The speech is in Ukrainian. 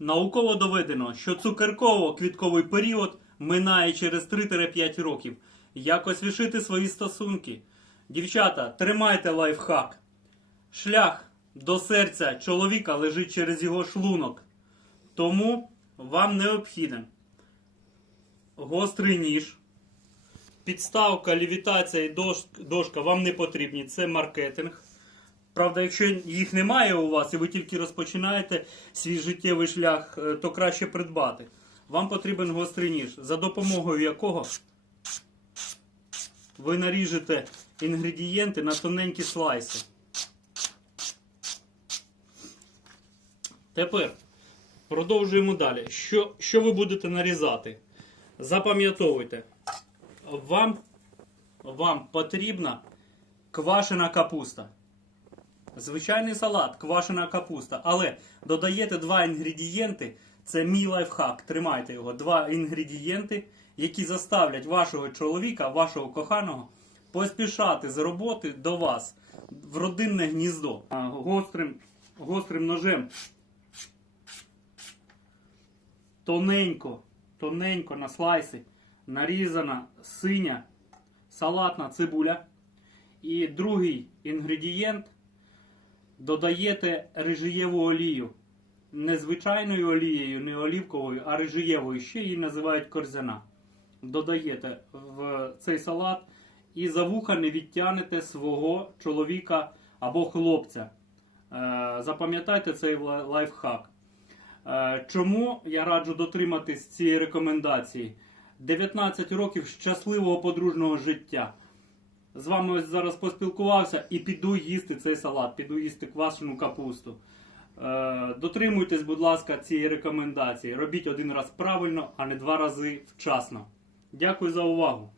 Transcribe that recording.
Науково доведено, що цукерково-квітковий період минає через 3-5 років. Як освіжити свої стосунки? Дівчата, тримайте лайфхак. Шлях до серця чоловіка лежить через його шлунок. Тому вам необхіден гострий ніж, підставка, лівітація і дошка вам не потрібні. Це маркетинг. Правда, якщо їх немає у вас і ви тільки розпочинаєте свій життєвий шлях, е, то краще придбати. Вам потрібен гострий ніж, за допомогою якого ви наріжете інгредієнти на тоненькі слайси. Тепер продовжуємо далі. Що, що ви будете нарізати? Запам'ятовуйте, вам, вам потрібна квашена капуста. Звичайний салат, квашена капуста. Але додаєте два інгредієнти. Це мій лайфхак. Тримайте його. Два інгредієнти, які заставлять вашого чоловіка, вашого коханого, поспішати з роботи до вас в родинне гніздо. Гострим, гострим ножем тоненько, тоненько на слайси нарізана синя салатна цибуля. І другий інгредієнт додаєте рижиєву олію. Не звичайною олією, не олівковою, а рижиєвою. Ще її називають корзяна. Додаєте в цей салат і за вуха не відтягнете свого чоловіка або хлопця. Е, Запам'ятайте цей лайфхак. Е, Чому я раджу дотриматись цієї рекомендації? 19 років щасливого подружнього життя. З вами зараз поспілкувався і піду їсти цей салат, піду їсти квашену капусту. Е, Дотримуйтесь, будь ласка, цієї рекомендації. Робіть один раз правильно, а не два рази вчасно. Дякую за увагу.